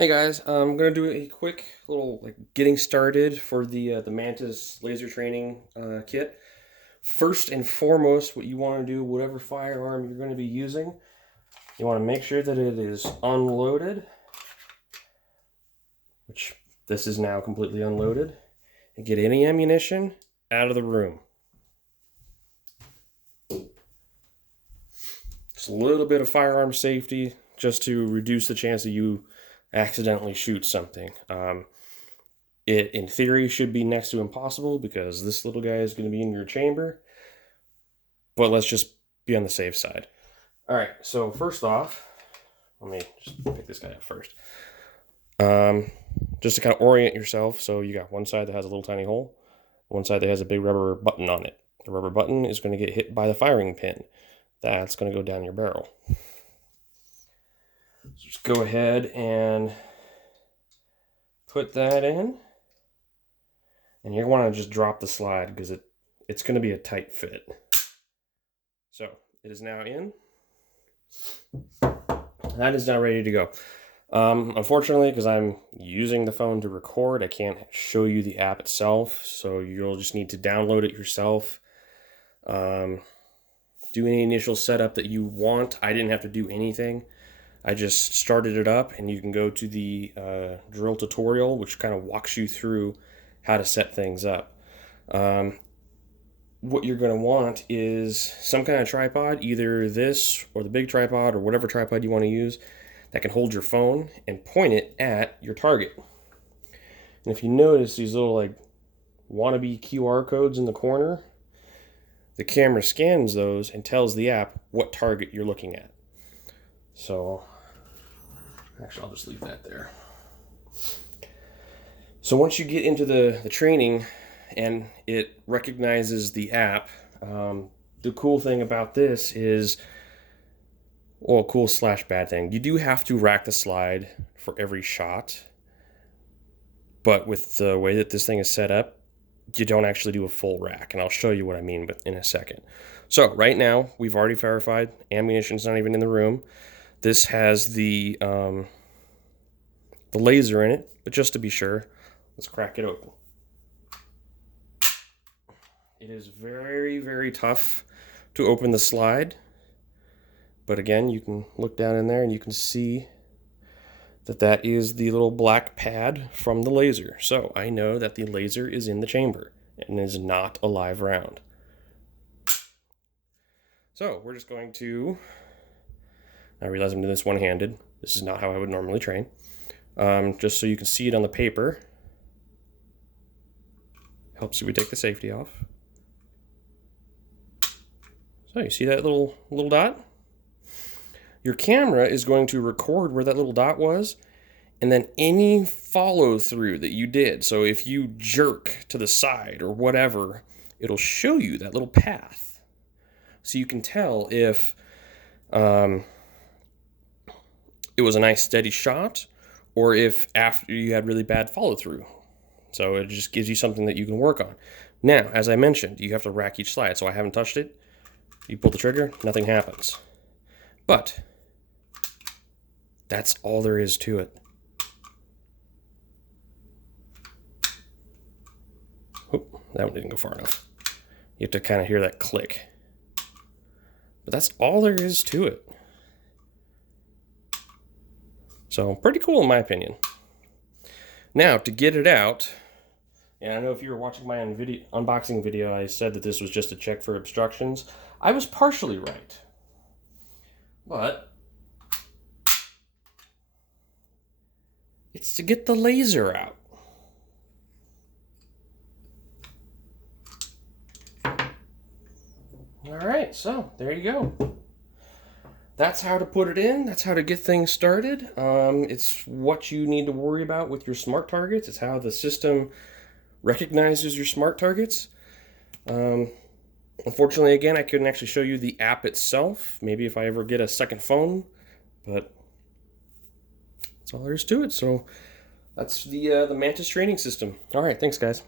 Hey guys, I'm gonna do a quick little getting started for the Mantis laser training kit. First and foremost, what you want to do, whatever firearm you're going to be using, you want to make sure that it is unloaded, which this is now completely unloaded, and get any ammunition out of the room. Just a little bit of firearm safety, just to reduce the chance that you accidentally shoot something. It, in theory, should be next to impossible because this little guy is going to be in your chamber. But let's just be on the safe side. All right, so first off, let me just pick this guy up first. Just to kind of orient yourself, so you got one side that has a little tiny hole, one side that has a big rubber button on it. The rubber button is going to get hit by the firing pin. That's going to go down your barrel. So just go ahead and put that in. And you want to just drop the slide because it's going to be a tight fit. So it is now in. That is now ready to go. Unfortunately, because I'm using the phone to record, I can't show you the app itself. So you'll just need to download it yourself. Do any initial setup that you want. I didn't have to do anything. I just started it up, and you can go to the drill tutorial, which kind of walks you through how to set things up. What you're going to want is some kind of tripod, either this or the big tripod or whatever tripod you want to use that can hold your phone and point it at your target. And if you notice these little wannabe QR codes in the corner, the camera scans those and tells the app what target you're looking at. So actually, I'll just leave that there. So once you get into the training and it recognizes the app, the cool thing about this is, well, cool slash bad thing, you do have to rack the slide for every shot. But with the way that this thing is set up, you don't actually do a full rack. And I'll show you what I mean in a second. So right now, we've already verified ammunition's not even in the room. This has the laser in it, but just to be sure, let's crack it open. It is very, very tough to open the slide. But again, you can look down in there and you can see that is the little black pad from the laser. So I know that the laser is in the chamber and is not a live round. So we're just going to, I realize I'm doing this one-handed. This is not how I would normally train. Just so you can see it on the paper. Helps you we take the safety off. So you see that little dot? Your camera is going to record where that little dot was, and then any follow through that you did. So if you jerk to the side or whatever, it'll show you that little path. So you can tell if it was a nice steady shot or if after you had really bad follow through. So it just gives you something that you can work on. Now, as I mentioned, you have to rack each slide. So I haven't touched it. You pull the trigger, nothing happens. But that's all there is to it. Oop, that one didn't go far enough. You have to kind of hear that click. But that's all there is to it. So pretty cool in my opinion. Now to get it out, and I know if you were watching my unboxing video, I said that this was just to check for obstructions. I was partially right. But it's to get the laser out. All right, so there you go. That's how to put it in. That's how to get things started. It's what you need to worry about with your smart targets. It's how the system recognizes your smart targets. Unfortunately, again, I couldn't actually show you the app itself. Maybe if I ever get a second phone, but that's all there is to it. So that's the Mantis training system. All right, thanks, guys.